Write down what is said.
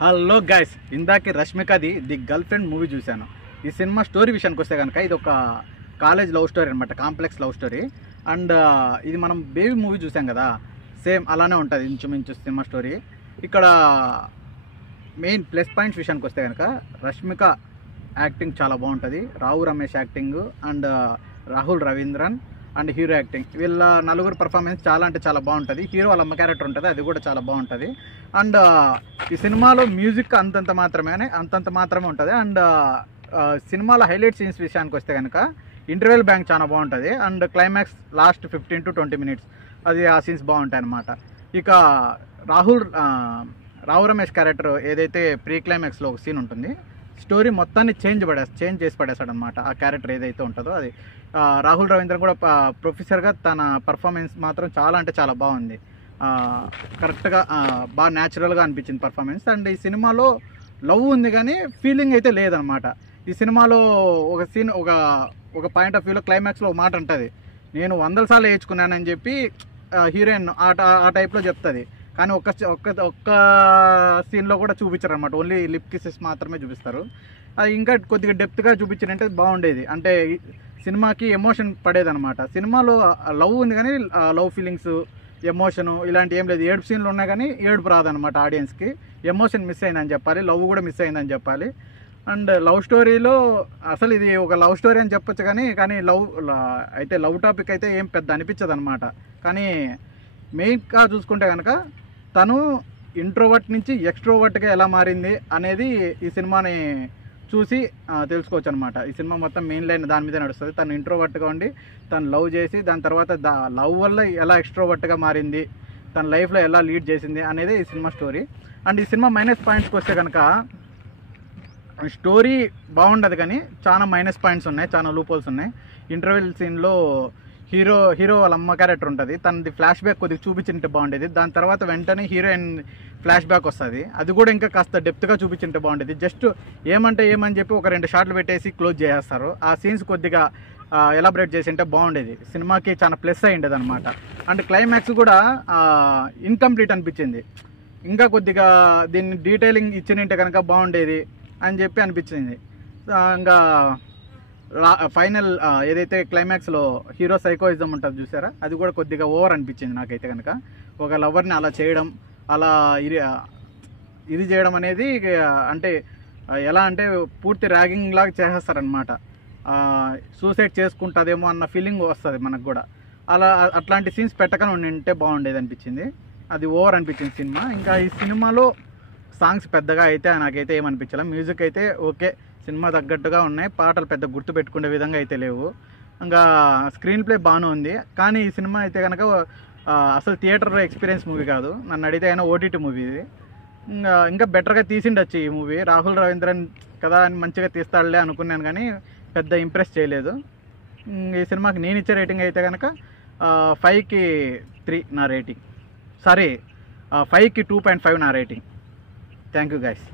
Hello guys, ఇందాకే రష్మికది the girl friend movie చూశాను. ఈ సినిమా స్టోరీ విషయానికి వస్తే కనుక ఇది ఒక కాలేజ్ లవ్ స్టోరీ అనమాట, కాంప్లెక్స్ లవ్ స్టోరీ. అండ్ ఇది మనం బేబీ మూవీ చూసాం కదా, సేమ్ అలానే ఉంటుంది ఇంచుమించు సినిమా స్టోరీ. ఇక్కడ మెయిన్ ప్లస్ పాయింట్స్ విషయానికి వస్తే కనుక రష్మిక యాక్టింగ్ చాలా బాగుంటుంది, Rao Ramesh acting and Rahul Ravindran and hero acting, వీళ్ళ నలుగురు పర్ఫార్మెన్స్ చాలా అంటే చాలా బాగుంటుంది. హీరో వాళ్ళ అమ్మ క్యారెక్టర్ ఉంటుంది, అది కూడా చాలా బాగుంటుంది. అండ్ ఈ సినిమాలో మ్యూజిక్ అంతంత మాత్రమే ఉంటుంది. అండ్ సినిమాలో హైలైట్ సీన్స్ విషయానికి వస్తే కనుక ఇంటర్వెల్ బ్యాంక్ చాలా బాగుంటుంది. And climax last 15 to 20 minutes అది ఆ సీన్స్ బాగుంటాయి అన్నమాట. ఇక రావు రమేష్ క్యారెక్టర్ ఏదైతే ప్రీ క్లైమాక్స్లో ఒక సీన్ ఉంటుంది, స్టోరీ మొత్తాన్ని చేంజ్ చేసి పడేస్తాడు అనమాట. ఆ క్యారెక్టర్ ఏదైతే ఉంటుందో అది. రాహుల్ రవీంద్రన్ కూడా ప్రొఫెసర్గా తన పర్ఫార్మెన్స్ మాత్రం చాలా అంటే చాలా బాగుంది, కరెక్ట్గా బాగా న్యాచురల్గా అనిపించింది పర్ఫార్మెన్స్. అండ్ ఈ సినిమాలో లవ్ ఉంది కానీ ఫీలింగ్ అయితే లేదనమాట. ఈ సినిమాలో ఒక సీన్ ఒక పాయింట్ ఆఫ్ వ్యూలో క్లైమాక్స్లో ఒక మాట ఉంటుంది, నేను 100 సార్లు వేయించుకున్నానని చెప్పి హీరోయిన్ ఆ టైప్లో చెప్తుంది. కానీ ఒక్క సీన్లో కూడా చూపించారు అనమాట, ఓన్లీ లిప్ కిసెస్ మాత్రమే చూపిస్తారు. అది ఇంకా కొద్దిగా డెప్త్గా చూపించారంటే బాగుండేది, అంటే సినిమాకి ఎమోషన్ పడేదన్నమాట. సినిమాలో లవ్ ఉంది కానీ లవ్ ఫీలింగ్స్, ఎమోషను ఇలాంటి ఏం లేదు. 7 సీన్లు ఉన్నాయి కానీ ఏడుపు రాదనమాట ఆడియన్స్కి. ఎమోషన్ మిస్ అయిందని చెప్పాలి, లవ్ కూడా మిస్ అయిందని చెప్పాలి. అండ్ లవ్ స్టోరీలో అసలు ఇది ఒక లవ్ స్టోరీ అని చెప్పొచ్చు కానీ లవ్ టాపిక్ అయితే ఏం పెద్ద అనిపించదు అనమాట. కానీ మెయిన్గా చూసుకుంటే కనుక తను ఇంట్రోవర్ట్ నుంచి ఎక్స్ట్రోవర్ట్గా ఎలా మారింది అనేది ఈ సినిమాని చూసి తెలుసుకోవచ్చు అనమాట. ఈ సినిమా మొత్తం మెయిన్ లైన్ దాని మీద నడుస్తుంది. తను ఇంట్రోవర్ట్గా ఉండి తను లవ్ చేసి దాని తర్వాత లవ్ వల్ల ఎలా ఎక్స్ట్రోవర్ట్గా మారింది, తన లైఫ్లో ఎలా లీడ్ చేసింది అనేది ఈ సినిమా స్టోరీ. అండ్ ఈ సినిమా మైనస్ పాయింట్స్కి వస్తే కనుక స్టోరీ బాగుండదు కానీ చాలా మైనస్ పాయింట్స్ ఉన్నాయి, చాలా లూపోల్స్ ఉన్నాయి. ఇంటర్వెల్ సీన్లో హీరో వాళ్ళ అమ్మ క్యారెక్టర్ ఉంటుంది, తనది ఫ్లాష్ బ్యాక్ కొద్దిగా చూపించింటే బాగుండేది. దాని తర్వాత వెంటనే హీరోయిన్ ఫ్లాష్ బ్యాక్ వస్తుంది, అది కూడా ఇంకా కాస్త డెప్త్గా చూపించింటే బాగుండేది. జస్ట్ ఏమని చెప్పి ఒక 2 షాట్లు పెట్టేసి క్లోజ్ చేసేస్తారు. ఆ సీన్స్ కొద్దిగా ఎలాబరేట్ చేసి ఉంటే బాగుండేది, సినిమాకి చాలా ప్లస్ అయ్యిండేది అనమాట. అండ్ క్లైమాక్స్ కూడా ఇన్కంప్లీట్ అనిపించింది, ఇంకా కొద్దిగా దీన్ని డీటెయిలింగ్ ఇచ్చినంటే కనుక బాగుండేది అని చెప్పి అనిపించింది. ఇంకా ఫైనల్ ఏదైతే క్లైమాక్స్లో హీరో సైకోయిజం ఉంటుంది చూసారా, అది కూడా కొద్దిగా ఓవర్ అనిపించింది నాకైతే కనుక. ఒక లవర్ని అలా చేయడం, అలా ఇది చేయడం అనేది అంటే ఎలా అంటే పూర్తి ర్యాగింగ్ లాగా చేసేస్తారనమాట. సూసైడ్ చేసుకుంటుందేమో అన్న ఫీలింగ్ వస్తుంది మనకు కూడా. అట్లాంటి సీన్స్ పెట్టకనే ఉంటే బాగుండేది అనిపించింది, అది ఓవర్ అనిపించింది సినిమా. ఇంకా ఈ సినిమాలో సాంగ్స్ పెద్దగా అయితే నాకైతే ఏమనిపించాలి. మ్యూజిక్ అయితే ఓకే, సినిమా తగ్గట్టుగా ఉన్నాయి, పాటలు పెద్ద గుర్తు పెట్టుకునే విధంగా అయితే లేవు. ఇంకా స్క్రీన్ ప్లే బాగానే ఉంది. కానీ ఈ సినిమా అయితే కనుక అసలు థియేటర్ ఎక్స్పీరియన్స్ మూవీ కాదు, నన్ను అడిగితే అయినా ఓటీటీ మూవీ ఇది. ఇంకా బెటర్గా తీసిండొచ్చు ఈ మూవీ. రాహుల్ రవీంద్రన్ కదా అని మంచిగా తీస్తాడులే అనుకున్నాను కానీ పెద్ద ఇంప్రెస్ చేయలేదు. ఈ సినిమాకి నేను ఇచ్చే రేటింగ్ అయితే కనుక 5కి 3 నా రేటింగ్, 5కి 2.5 నా రేటింగ్. Thank you guys.